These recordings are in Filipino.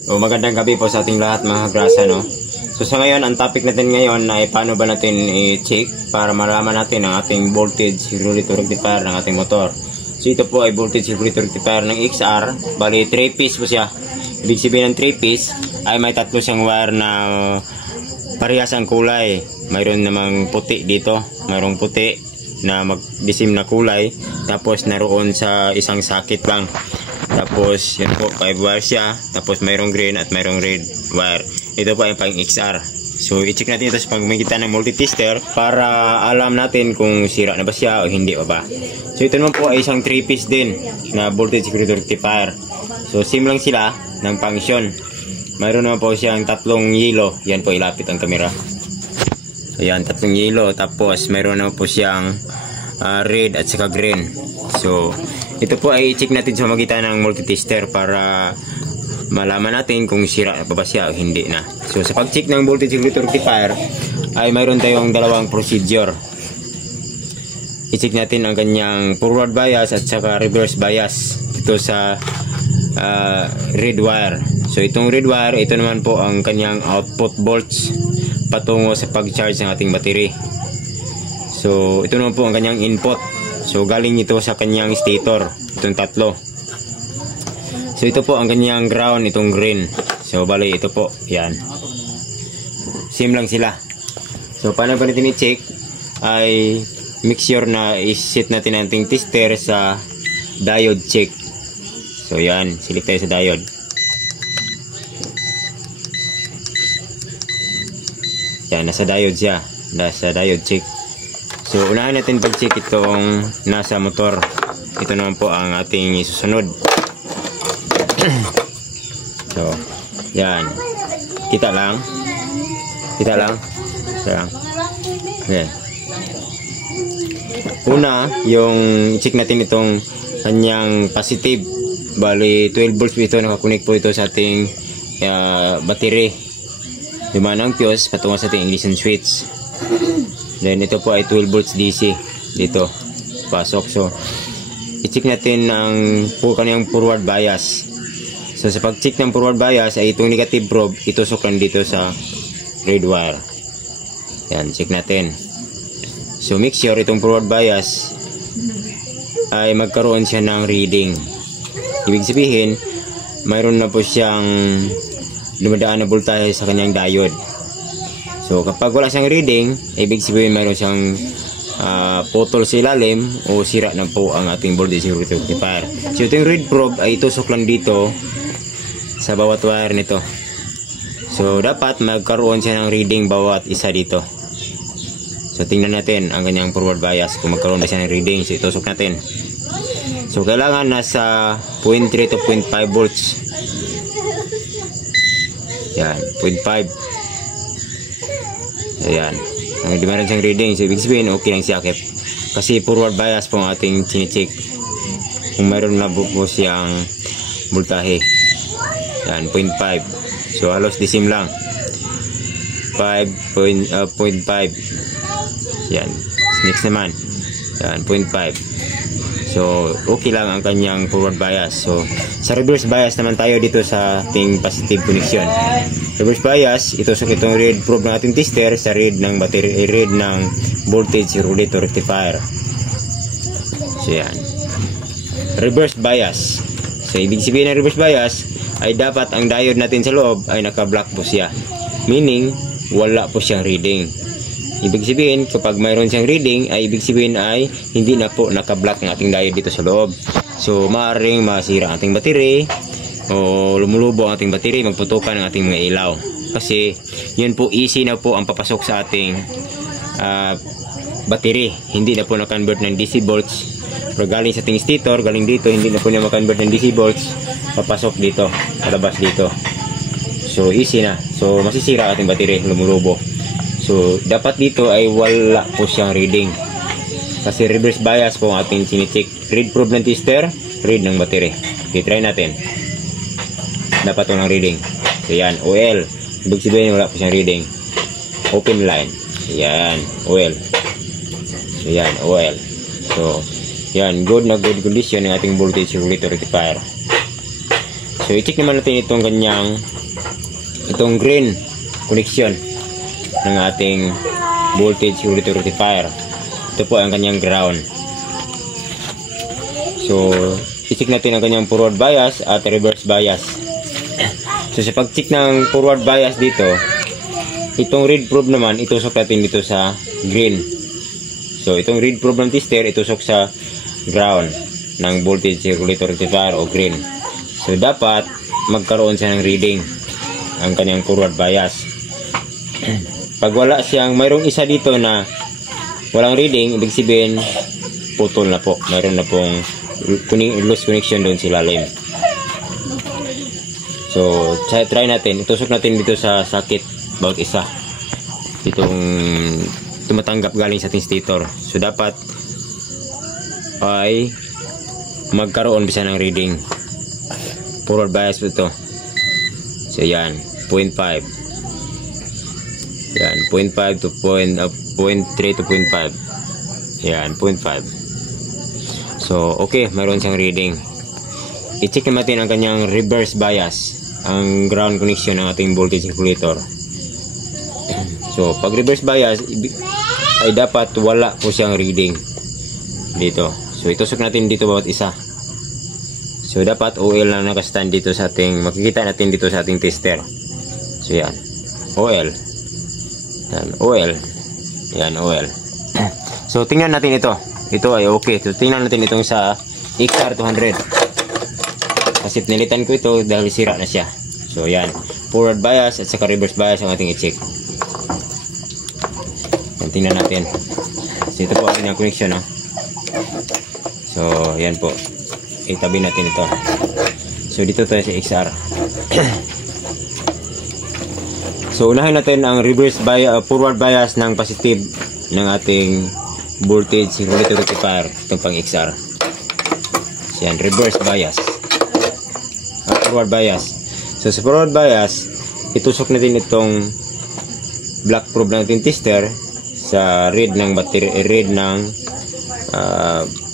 So magandang gabi po sa ating lahat mga grasa, no? So sa ngayon, ang topic natin ngayon ay paano ba natin i-check para malaman natin ang ating voltage regulator rectifier ng ating motor. So ito po ay voltage regulator rectifier ng XR. Bali 3 piece po siya. Ibig sabihin ng 3 piece ay may tatlo siyang wire na parehas ang kulay. Mayroon namang puti dito, mayroong puti na magdisim na kulay, tapos naroon sa isang sakit lang. Tapos yun po, 5 wire siya, tapos mayroong green at mayroong red wire. Ito po ay pang XR. So i-check natin ito sa pamamagitan ng multi-tester para alam natin kung sira na ba siya o hindi pa ba. So ito naman po ay isang 3 piece din na voltage regulator rectifier. So same lang sila ng function. Mayroon naman po siyang tatlong yellow. Yan po, ilapit ang camera. So yan, tatlong yellow. Tapos mayroon naman po siyang red at saka green. So ito po ay i-check natin sa magitan ng multi-tester para malaman natin kung sira na ba siya o hindi na. So sa pag-check ng voltage regulator rectifier ay mayroon tayong dalawang procedure. I-check natin ang kanyang forward bias at saka reverse bias ito sa red wire. So itong red wire, ito naman po ang kanyang output volts patungo sa pag-charge ng ating battery. So ito naman po ang kanyang input. So galing ito sa kanyang stator, itong tatlo. So ito po ang kanyang ground, itong green. So bali ito po, yan. Same lang sila. So paano ba natin i-check ay make sure na i-set natin ang ating tester sa diode check. So yan, select tayo sa diode. Yan, nasa diode siya. Nasa diode check. So unahin natin pag-check itong nasa motor. Ito naman po ang ating isusunod. So yan, kita lang. Okay. Una, yung check natin itong kanyang positive. Bali 12 volts ito, nakakunik po ito sa ating battery. Dumaan ang fuse patungo sa ating ignition switch. Then ito po ay 12 volts DC dito pasok. So i-check natin ang kanyang forward bias. So sa pag-check ng forward bias ay itong negative probe itusok lang dito sa red wire. Yan, check natin. So make sure itong forward bias ay magkaroon siya ng reading. Ibig sabihin mayroon na po siyang dumadaan na voltahe sa kanyang diode. So kapag wala siyang reading, ibig sabihin mayroon siyang putol sa ilalim o sira na po ang ating voltage regulator rectifier. So itong red probe ay itusok lang dito sa bawat wire nito. So dapat magkaroon siya ng reading bawat isa dito. So tingnan natin ang kanyang forward bias kung magkaroon na siya ng reading. So itusok natin. So kailangan nasa 0.3 to 0.5 volts. Yan, 0.5. Ayan, ang di meron siyang reading. So ibig sabihin okay lang siya, kasi forward bias po ang ating chine-check kung mayroon na po siyang voltahe. Yan, 0.5. So halos disim lang, 0.5. Yan, next naman, yan, 0.5. So okay lang ang kanyang forward bias. So sa reverse bias naman tayo dito sa ating positive connection. Reverse bias, itusok itong red probe ng ating tester sa red ng battery, red ng voltage regulator rectifier. So yan, reverse bias. So ibig sabihin ng reverse bias ay dapat ang diode natin sa loob ay naka-block po siya, meaning wala po siyang reading. Ibig sabihin kapag mayroon siyang reading ay ibig sabihin ay hindi na po naka-block ng ating diode dito sa loob. So maaaring masira ang ating battery o lumulubo ang ating battery, magputukan ang ating mga ilaw. Kasi yun po, easy na po ang papasok sa ating battery. Hindi na po na-convert ng DC volts. Pero galing sa ating stator, galing dito, hindi na po na ma-convert ng DC volts. Papasok dito, palabas dito. So easy na. So masisira ang ating battery, lumulubo. So dapat dito ay wala po siyang reading. Kasi reverse bias po ang ating chine-check. Read probe ng tester, read ng battery. Okay, try natin. Dapat walang reading. So yan, OL. Ibig sabihin wala po siyang reading. Open line. Yan, OL. So yan, OL. So yan, good na good condition ng ating voltage regulator rectifier. So So i-check naman natin itong green connection ng ating voltage regulator rectifier. Ito po ang kanyang ground. So i-check natin ang kanyang forward bias at reverse bias. So sa pag-check ng forward bias dito, itong read probe naman itusok natin dito sa green. So itong read probe ng tester itusok sa ground ng voltage regulator rectifier o green. So dapat magkaroon siya ng reading ang kanyang forward bias. Pag wala siyang, mayroong isa dito na walang reading, ibig sabihin putol na po, mayroon na pong loose connection doon sa ilalim. So try natin, itusok natin dito sa socket bawat isa, itong tumatanggap galing sa ating stator. So dapat ay magkaroon bisa ng reading forward bias po ito. So yan 0.5, yan 0.5 to 0.3 to 0.5, yan 0.5. So okay, mayroon siyang reading. I-check natin ang kanyang reverse bias, ang ground connection ng ating voltage regulator. So pag reverse bias ay dapat wala po siyang reading dito. So itusok natin dito bawat isa. So dapat OL lang nakastand dito sa ating, makikita natin dito sa ating tester. So yan, OL. Yan, OL. Yan, OL. So tingnan natin ito. Ito ay okay. So tingnan natin itong sa XR200. Kasi pinilitan ko ito dahil sira na siya. So yan, forward bias at saka reverse bias ang ating i-check. Yan, tingnan natin. So ito po ating connection, no? So yan po, itabi natin ito. So dito tayo sa XR. So unahin natin ang reverse bias, forward bias ng positive ng ating voltage regulator rectifier, itong pang XR. So yan, reverse bias, forward bias. So sa forward bias, itusok natin itong black probe natin tester sa read ng battery, read ng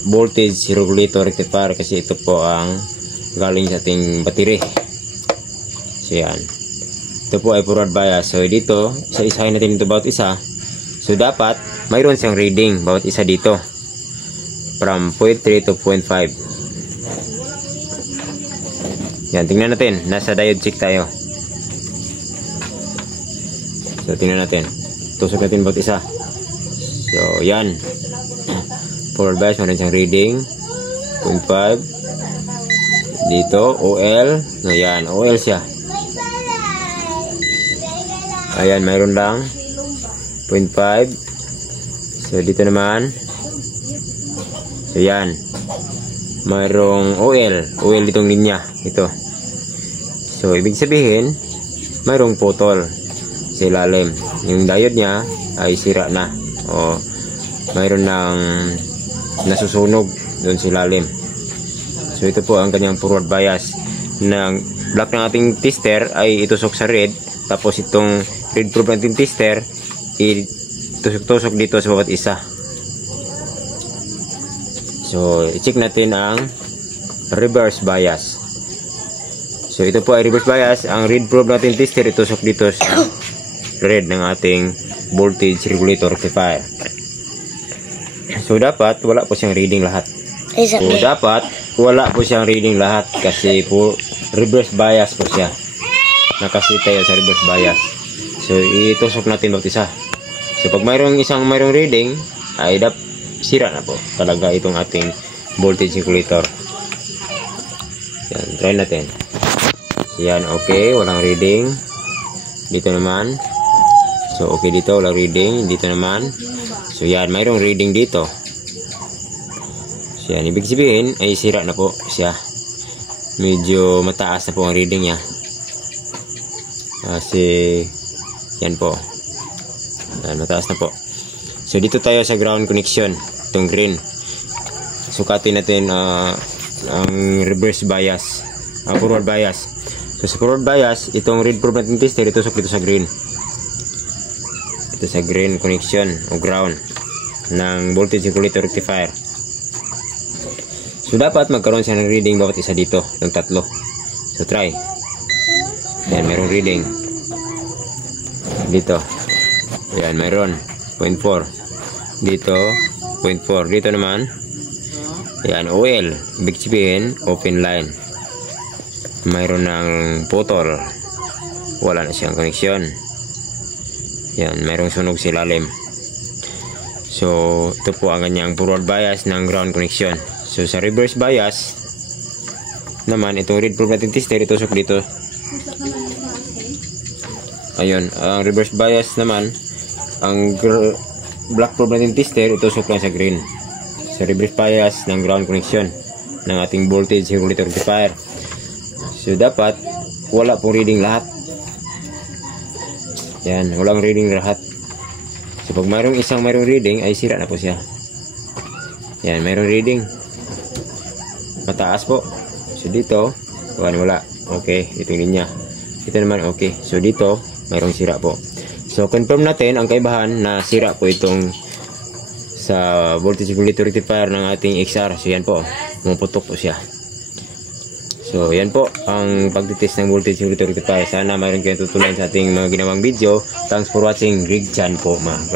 voltage regulator rectifier, kasi ito po ang galing sa ating battery. So yan, ito po ay forward bias. So dito, isa-isahin natin ito bawat isa. So dapat mayroon siyang reading bawat isa dito from 0.3 to 0.5. Yan, tingnan natin, nasa diode check tayo. So tingnan natin, tusok natin bawat isa. So yan, forward bias, mayroon siyang reading 0.5 dito, OL. Ayan, OL siya. Ayan, mayroon lang 0.5. So dito naman, so yan, mayroong OL ditong linya ito. So ibig sabihin mayroong putol sa ilalim, yung diode niya ay sira na o mayroon ng nasusunog doon sa ilalim. So ito po ang kanyang forward bias ng black ng ating tester ay itusok sa red, tapos itong red probe ng ating tester itusok-tusok dito sa bawat isa. So i-check natin ang reverse bias. So ito po ay reverse bias, ang red probe natin tester itusok dito sa red ng ating voltage regulator rectifier. So dapat wala po siyang reading lahat. So dapat wala po siyang reading lahat kasi po reverse bias po siya. Nakasit tayo sa reverse bias. So itusok natin bawat isa. So pag mayroong reading ay sira na po talaga itong ating voltage regulator. Yan, try natin. So yan, okay, walang reading. Dito naman. So okay dito, walang reading. Dito naman. So yan, mayroong reading dito. So yan, ibig sabihin ay sira na po siya. Medyo mataas na po ang reading niya. Kasi yan po. Yan, mataas na po. So dito tayo sa ground connection, itong green. Sukatin natin ang reverse bias, ang forward bias. So sa forward bias, itong red probe natin tester, itusok dito sa green. Ito sa green connection o ground ng voltage regulator rectifier. So dapat magkaroon siya ng reading bawat isa dito, ng tatlo. So So try. Yan, mayroong reading. Dito. Yan, mayroon. 0.4. Dito, 0.4. Dito naman, yan, oil. Ibig sabihin, open line. Mayroon ng putol. Wala na siyang koneksyon. Yan, mayroong sunog sa ilalim. So, ito po ang kanyang forward bias ng ground connection. So, sa reverse bias naman, itong read probe natin tester, itusok dito. Ayun, ang reverse bias naman, ang black probe natin tester, itusok lang sa green. Sa reverse bias ng ground connection ng ating voltage regulator rectifier. So, dapat wala pong reading lahat. Yan, walang reading lahat. So, pag mayroong isang mayroong reading, ay sira na po siya. Yan, mayroong reading. Mataas po. So, dito, wala. Okay, ito yung linya. Ito naman, okay. So, dito, mayroong sira po. So, confirm natin ang kaibahan na sira po itong sa voltage regulator rectifier ng ating XR. So, yan po. Pumuputok po siya. So, yan po ang pagtitest ng voltage regulator rectifier. Sana mayroon kayong tutunan sa ating mga ginawang video. Thanks for watching. Rig Chan po, mga